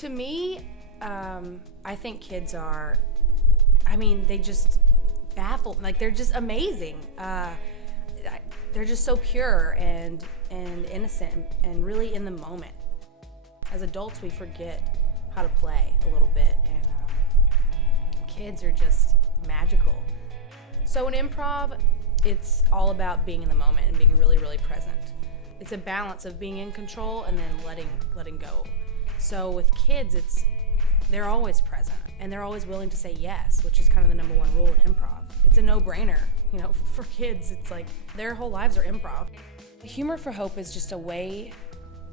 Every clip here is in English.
To me, I think kids are, they just baffle. Like, they're just amazing. They're just so pure and innocent and really in the moment. As adults, we forget how to play a little bit, and kids are just magical. So in improv, it's all about being in the moment and being really, really present. It's a balance of being in control and then letting go. So with kids, they're always present and they're always willing to say yes, which is kind of the number one rule in improv. It's a no-brainer. For kids, it's like their whole lives are improv. Humor for Hope is just a way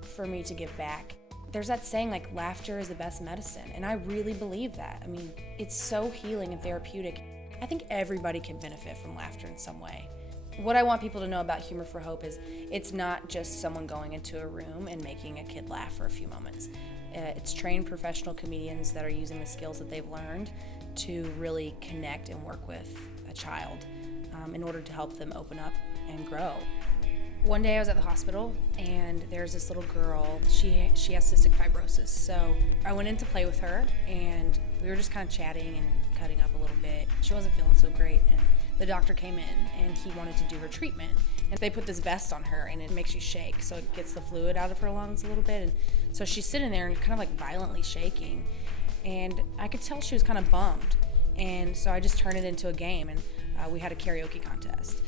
for me to give back. There's that saying, like, laughter is the best medicine, and I really believe that. It's so healing and therapeutic. I think everybody can benefit from laughter in some way. What I want people to know about Humor for Hope is it's not just someone going into a room and making a kid laugh for a few moments. It's trained professional comedians that are using the skills that they've learned to really connect and work with a child in order to help them open up and grow. One day I was at the hospital and there's this little girl, she has cystic fibrosis. So I went in to play with her and we were just kind of chatting and cutting up a little bit. She wasn't feeling so great and the doctor came in and he wanted to do her treatment. And they put this vest on her and it makes you shake, so it gets the fluid out of her lungs a little bit. And so she's sitting there and kind of like violently shaking. And I could tell she was kind of bummed. And so I just turned it into a game and we had a karaoke contest.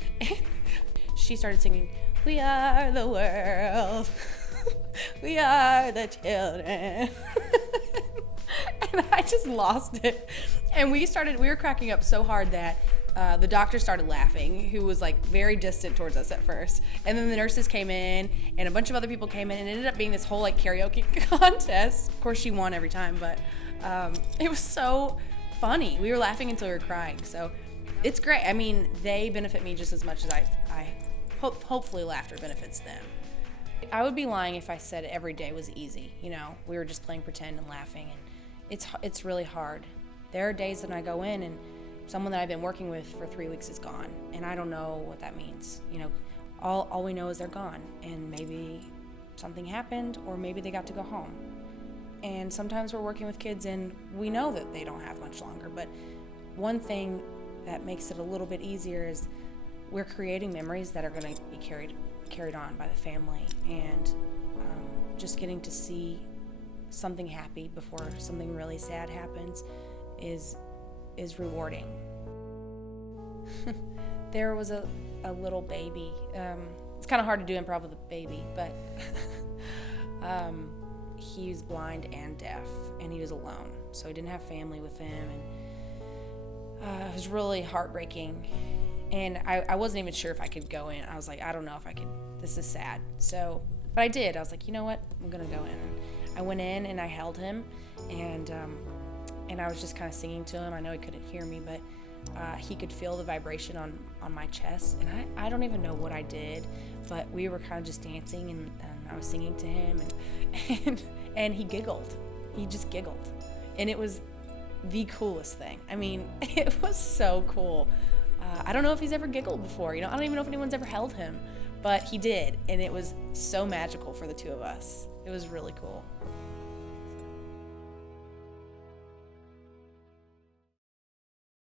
She started singing, "We are the world, we are the children." And I just lost it. And we were cracking up so hard that the doctor started laughing, who was like very distant towards us at first. And then the nurses came in and a bunch of other people came in and it ended up being this whole like karaoke contest. Of course she won every time, but it was so funny. We were laughing until we were crying. So it's great. They benefit me just as much as I hopefully laughter benefits them. I would be lying if I said every day was easy. We were just playing pretend and laughing, and it's really hard. There are days that I go in and someone that I've been working with for 3 weeks is gone, and I don't know what that means. All we know is they're gone, and maybe something happened, or maybe they got to go home. And sometimes we're working with kids and we know that they don't have much longer, but one thing that makes it a little bit easier is we're creating memories that are going to be carried on by the family, and just getting to see something happy before something really sad happens is rewarding. There was a little baby. It's kind of hard to do improv with a baby, but he's blind and deaf, and he was alone, so he didn't have family with him, and it was really heartbreaking. And I wasn't even sure if I could go in. I was like, I don't know if I could. This is sad. But I did. I was like, you know what? I'm gonna go in. And I went in and I held him, and I was just kind of singing to him. I know he couldn't hear me, but he could feel the vibration on my chest. And I don't even know what I did, but we were kind of just dancing, and I was singing to him, and he giggled. He just giggled, and it was the coolest thing. It was so cool. I don't know if he's ever giggled before. I don't even know if anyone's ever held him, but he did, and it was so magical for the two of us. It was really cool.